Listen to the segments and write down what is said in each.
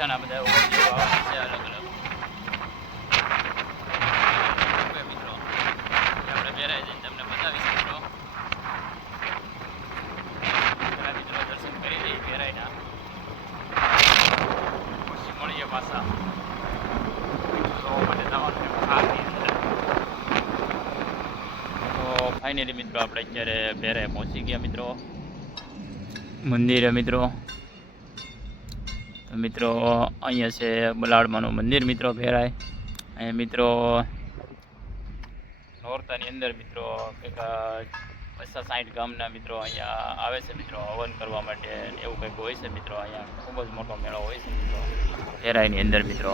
મીઠાના બધા અલગ અલગ મિત્રો, આપણે પહેરાય જઈને તમને બતાવીશ મિત્રો. મિત્રો દર્શન કરી લઈએ પહેરાયના પછી મળીએ પાછા. ફાઇનલી મિત્રો, આપણે અત્યારે પહેરાય પહોંચી ગયા મિત્રો. મંદિરે મિત્રો. મિત્રો, અહીંયા છે બલાડમાનું મંદિર મિત્રો ફેરાય અહીંયા મિત્રો નોરતાની અંદર મિત્રો કંઈક પચાસ સાઠ ગામના મિત્રો અહીંયા આવે છે મિત્રો હવન કરવા માટે એવું કંઈક હોય છે મિત્રો અહીંયા. ખૂબ જ મોટો મેળો હોય છે મિત્રો. ભેરાઈની અંદર મિત્રો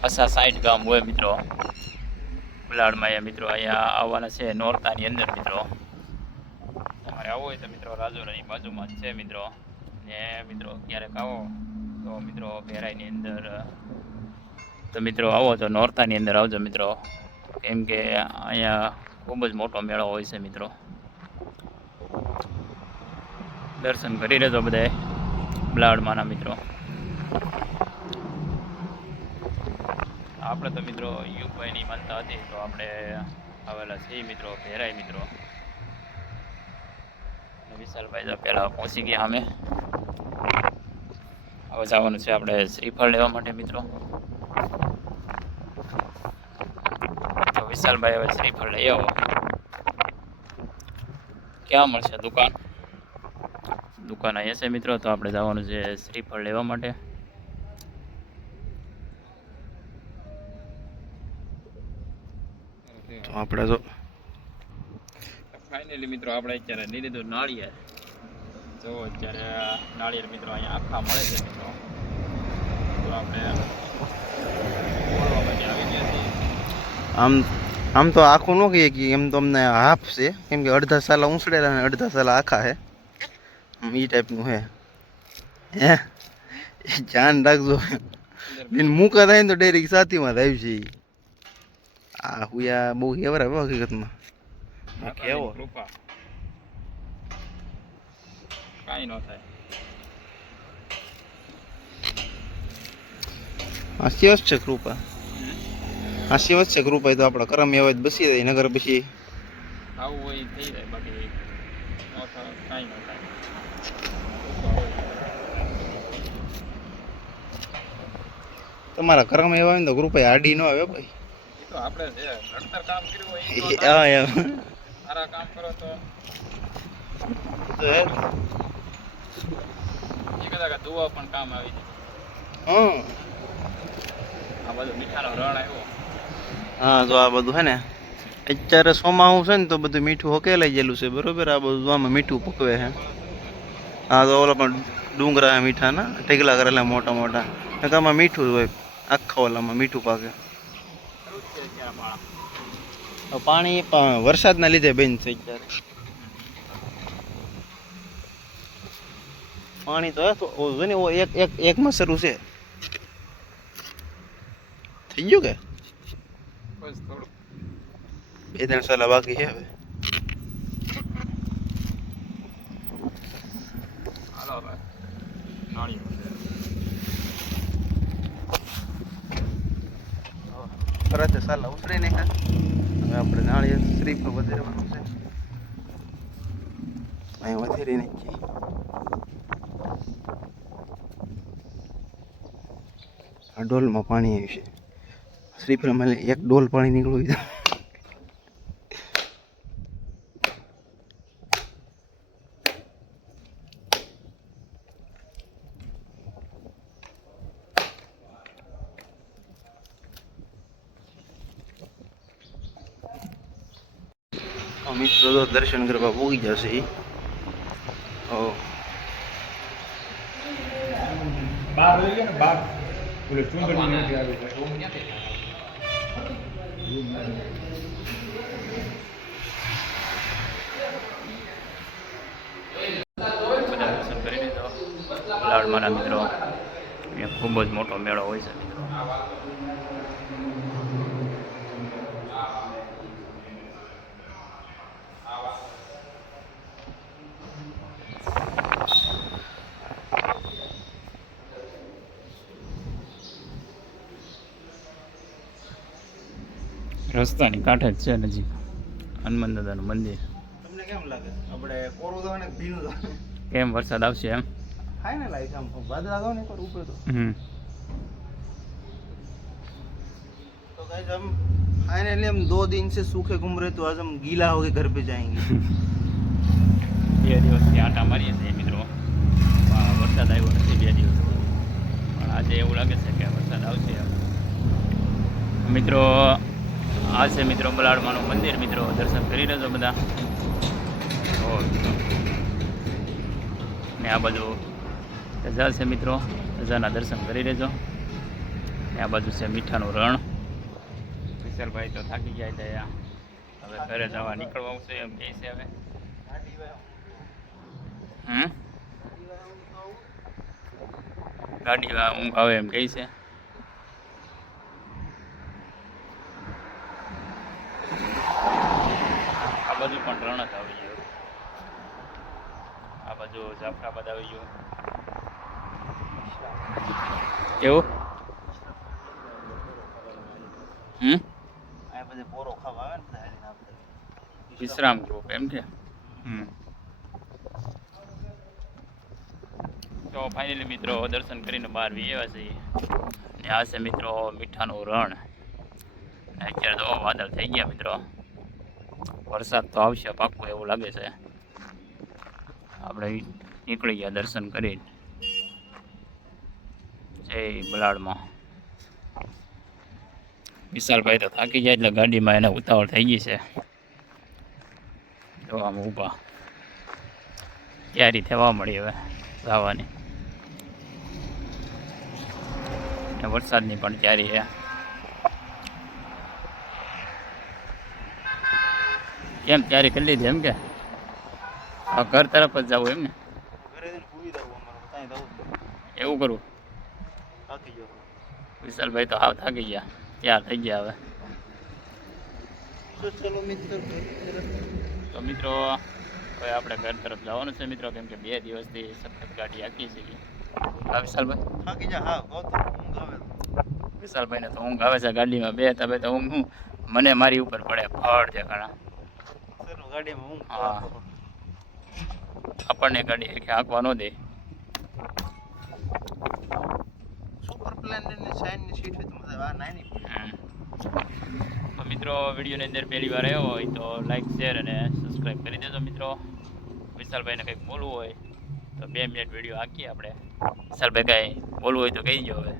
પચાસ સાઠ ગામ હોય મિત્રો. બલાડમાં અહીંયા મિત્રો અહીંયા આવવાના છે નોરતાની અંદર મિત્રો. તમારે આવવું હોય તો મિત્રો રાજોરાની બાજુમાં જ છે મિત્રો. ને મિત્રો, ક્યારેક આવો. તો મિત્રો ભેરાઈની અંદર, તો મિત્રો આવો તો નોરતાની અંદર આવજો મિત્રો. કેમ કે અહીંયા ખૂબ જ મોટો મેળો હોય છે મિત્રો. દર્શન કરી લેજો બધા બ્લાડમાંના મિત્રો. આપણે તો મિત્રો યુપીની માનતા હતી, તો આપણે આવેલા છીએ મિત્રો ભેરાય મિત્રો. વિશાલભાઈ તો પહેલાં પહોંચી ગયા અમે. હવે જવાનું છે આપણે શ્રીફળ લેવા માટે મિત્રો. તો વિશાલભાઈ હવે શ્રીફળ લઈ આવો. ક્યાં મળશે દુકાન? દુકાન અહીંયા છે મિત્રો. તો આપણે જવાનું છે શ્રીફળ લેવા માટે. તો આપણે તો ફાઇનલી મિત્રો આપણે અત્યારે લીધું નાળિયેર. જો અત્યારે નાળિયેર મિત્રો અહીંયા આખા મળે છે મિત્રો. તો આપણે આમ આમ તો આખું ન કહીએ કે એમ તો અમને હાફ છે. કેમ કે અડધા સાલા ઉંસળેલા અને અડધા સાલા આખા છે. એ ટાઈપનું હે? હે ધ્યાન રાખજો. બેન મૂકા થાય ને તો ડાયરેક્ટ સાથીમાં થાય છે આ હુયા બહુ હેવરા હકીકતમાં. કેવો? કૃપા. કાંઈ ન થાય. આ છે કૃપા. આ છે કૃપા એ તો આપણા કરમ એવા જ બસી જાય નગર પછી. આવું હોય થઈ જાય બાકી કાંઈ ન થાય. તમારા કરમ એવા હોય ને તો કૃપા આડી ન આવે ભાઈ. તો આપણે જે નડતર કામ કર્યું હોય એ- હા એમ. સારા કામ કરો તો. એ કદાચ દુવા પણ કામ આવી જાય. આ બધું મીઠાનો રણ આવ્યો. હા તો આ બધું હે ને અત્યારે સોમાહું છે ને તો બધું મીઠું હકેલાઈ ગયેલું છે બરોબર? આ બધું આમાં મીઠું પકવે છે હા તો ઓલા પણ ડુંગરા મીઠાના ઢેગલા કરેલા મોટા મોટા. આમાં મીઠું હોય આખા ઓલામાં મીઠું પાકે. જ છે પાણી વરસાદના લીધે બંધ થઈ અત્યારે. પાણી તો હે તો ઓ જો ને ઓ એક એક એકમાં શરૂ છે. થઈ ગયું કે? બસ થોડુંક. બે ત્રણ સાલા બાકી છે હવે. હાલો હવે. નાળિયેર તરત જ સાલા ઉતરે ને હવે આપણે નાળિયેર શ્રીફળ વધારવાનું છે. અહીં વધારી નાખીએ. આ ડોલમાં પાણી આવ્યું છે. શ્રીફળમાં પ્રમાણે એક ડોલ પાણી નીકળ્યું મિત્રો તો દર્શન કરવા પૂગી જશે બાર લઈ ગયા ને બાર. ઓલે ચુંદડી નથી આવી લાડમાના મિત્રો એ ખૂબ જ મોટો મેળો હોય છે મિત્રો રસ્તાની કાંઠે જ છે નજીક હનુમાન દાદાનું મંદિર તમને કેમ લાગે આપણે કોરું તો ને ભીનું તો કેમ વરસાદ આવશે એમ થાય ને લાગે આમ વાદળા તો ને એકવાર ઉપર તો હમ તો ગાઈસ આમ फाइनली हम दो दिन से सूखे घूम रहे तो आज हम गीला होके घर पे जाएंगे બે દિવસથી આટા મારીએ છીએ મિત્રો આ વરસાદ આવ્યો નથી બે દિવસથી પણ આજે એવું લાગે છે કે વરસાદ આવશે એમ. મિત્રો આ છે મિત્રો બલાડમાનું મંદિર. મિત્રો દર્શન કરી લેજો બધા. ને આ બાજુ રજા છે મિત્રો. રજાના દર્શન કરી લેજો. ને આ બાજુ છે મીઠાનું રણ. વિશાલભાઈ તો થાકી ગયા છે હવે ઘરે જવા નીકળવાનું છે એમ કહે છે હવે. ગાડી ઊંઘ આવે એમ કહે છે આ બાજુ પણ રણ જ આવી ગયું બાજુ જાફરાબાદ આવી ગયું. એવું? હમ? આ બધે પોરો ખાવા આવે ને વિશ્રામ ગ્રુપ એમ કે? હમ. તો ફાઇનલી મિત્રો દર્શન કરીને બહાર વી આવ્યા છીએ. ને આ છે મિત્રો મીઠાનું રણ. અત્યારે તો વાદળ થઈ ગયા મિત્રો. વરસાદ તો આવશે પાક્કું એવું લાગે છે. આપણે નીકળી ગયા દર્શન કરી જય બલાડમાં. વિશાલભાઈ તો થાકી જાય એટલે ગાડીમાં એને ઉતાવળ થઈ ગઈ છે. જો આમ ઊભા. તૈયારી થવા મળી હવે જવાની. ને વરસાદની પણ તૈયારી છે. કેમ તૈયારી કરી લીધી એમ કે? ઘર તરફ જ જવું એમ ને? ઘરે જઈને ભૂલી દઉં અમારે બતાવી દઉં એવું કરવું થાકી ગયો વિશાલભાઈ તો હાવ થાકી ગયા તૈયાર થઈ ગયા હવે. તો ચલો મિત્ર ઘર તરફ. તો મિત્રો હવે આપણે ઘર તરફ જવાનું છે મિત્રો કેમ કે બે દિવસથી સખત ગાડી આખી છે. હા વિશાલભાઈ? થાકી જા હા ગૌતમ ઊંઘ આવે. વિશાલભાઈને તો ઊંઘ આવે છે ગાડીમાં બે તમે તો ઊંઘ હું? મને મારી ઉપર પડે ફળ છે ઘણા. સર ગાડીમાં ઊંઘ હા. આપણને ગાડી એક હાંકવા ન દે. સુપર પ્લેનની સાઈનની સીટ હોય તો મજા આ નાની તો મિત્રો વિડીયોની અંદર પહેલી વાર આવ્યો હોય તો લાઈક શેર અને સબસ્ક્રાઈબ કરી દેજો મિત્રો. વિશાલભાઈને કંઈક બોલવું હોય તો બે મિનિટ વીડિયો આંકીએ આપણે. વિશાલભાઈ કાંઈ બોલવું હોય તો કહી દો હવે.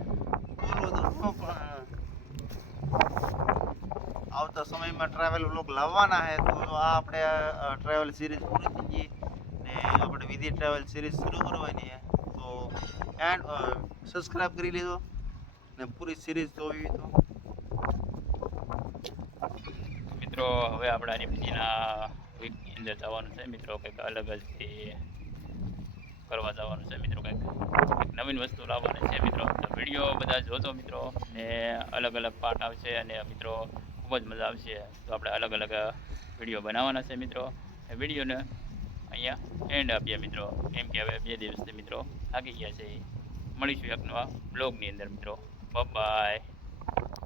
આવતા સમયમાં ટ્રાવેલ વ્લોગ લાવવાના છે તો આ આપણે ટ્રાવેલ સિરીઝ પૂરી થઈ ગઈ. વિધિ ટ્રાવેલ સિરીઝ શરૂ કરવાની છે. તો એન્ડ સબસ્ક્રાઇબ કરી લીધો ને પૂરી સિરીઝ જોવી તો. મિત્રો, હવે આપણે પછીના વીકની અંદર જવાનું છે. મિત્રો, કંઈક અલગ જ કરવા જવાનું છે. મિત્રો, કંઈક નવીન વસ્તુ લાવવાની છે. મિત્રો, તો વીડિયો બધા જોજો મિત્રો. ને અલગ અલગ પાર્ટ આવશે અને મિત્રો, ખૂબ જ મજા આવશે. તો આપણે અલગ અલગ વીડિયો બનાવવાના છે મિત્રો. વિડીયોને અહીંયા એન્ડ આપીએ મિત્રો. એમ કે હવે બે દિવસથી મિત્રો થાકી ગયા છે. મળીશું એક નવા બ્લોગની અંદર મિત્રો. બાય